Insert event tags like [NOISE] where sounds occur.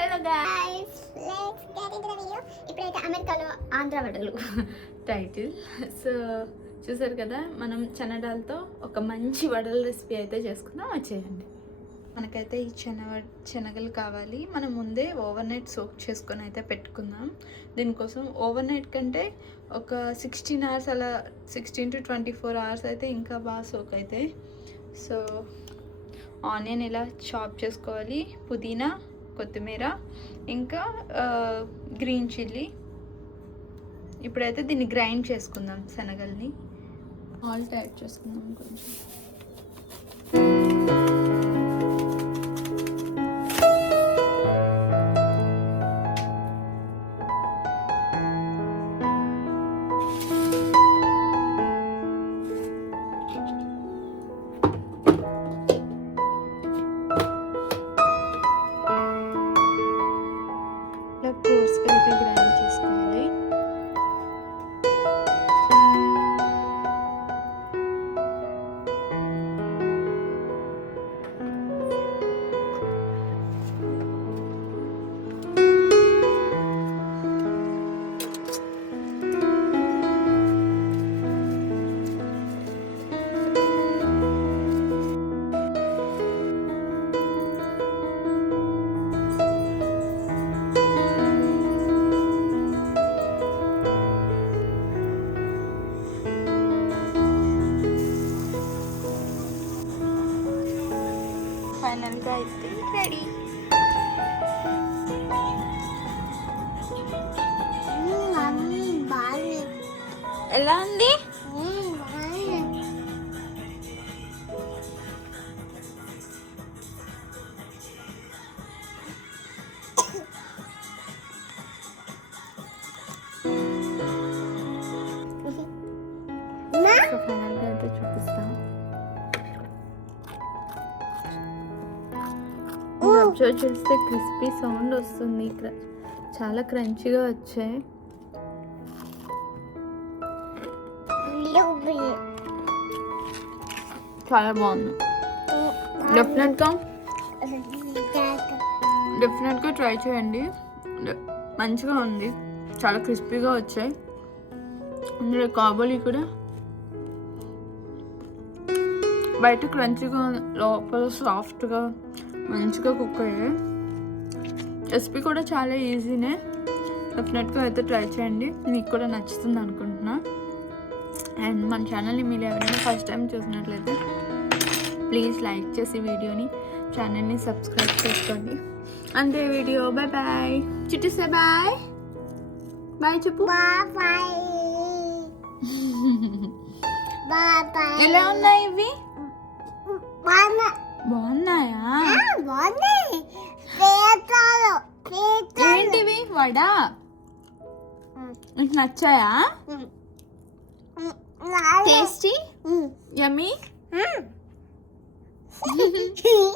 Hello guys let's get into the video ఇప్పుడైతే అమెరికాలో ఆంధ్ర వడలు టైటిల్ సో చూసారు కదా మనం చెనడాలతో ఒక మంచి వడల రెసిపీ అయితే చేసుకుందాం. వచ్చేయండి. మనకైతే ఈ శన శనగలు కావాలి. మనం ముందే ఓవర్ నైట్ సోక్ చేసుకొని అయితే పెట్టుకుందాం. దీనికోసం ఓవర్ నైట్ కంటే ఒక సిక్స్టీన్ అవర్స్ అలా sixteen to twenty four hours అయితే ఇంకా బాగా సోక్ అవుతాయి సో ఆనియన్ ఇలా చాప్ చేసుకోవాలి. పుదీనా కొత్తిమీర ఇంకా గ్రీన్ చిల్లీ. ఇప్పుడైతే దీన్ని గ్రైండ్ చేసుకుందాం శనగల్ని. ఆల్ట్ యాడ్ చేసుకుందాం కొంచెం. ఫైనల్గా అయితే రెడీ. ఎలా ఉంది? అబ్జర్వ్ చేస్తే క్రిస్పీ సౌండ్ వస్తుంది చాలా క్రంచిగా వచ్చాయి. చాలా బాగుంది. డెఫినెట్గా డెఫినెట్గా ట్రై చేయండి. మంచిగా ఉంది. చాలా క్రిస్పీగా వచ్చాయి. అందులో కాబోలి కూడా బయట క్రంచిగా లోపల సాఫ్ట్గా మంచిగా కుక్ అయ్యాయి రెసిపీ కూడా చాలా ఈజీనే డెఫినెట్గా అయితే ట్రై చేయండి. మీకు కూడా నచ్చుతుంది అనుకుంటున్నా. అండ్ మన ఛానల్ని మీరు ఎవరైనా ఫస్ట్ టైం చూసినట్లయితే ప్లీజ్ లైక్ చేసి వీడియోని ఛానల్ని సబ్స్క్రైబ్ చేసుకోండి. అంతే వీడియో. బాయ్ బాయ్ చిట్టుసే బాయ్ బాయ్ చెప్పు. [LAUGHS] ఎలా ఉన్నాయి ఇవి? బాగున్నాయా? ఏంటివి? వడా. నీకు నచ్చాయా? టేస్టీ యమ్మీ [LAUGHS]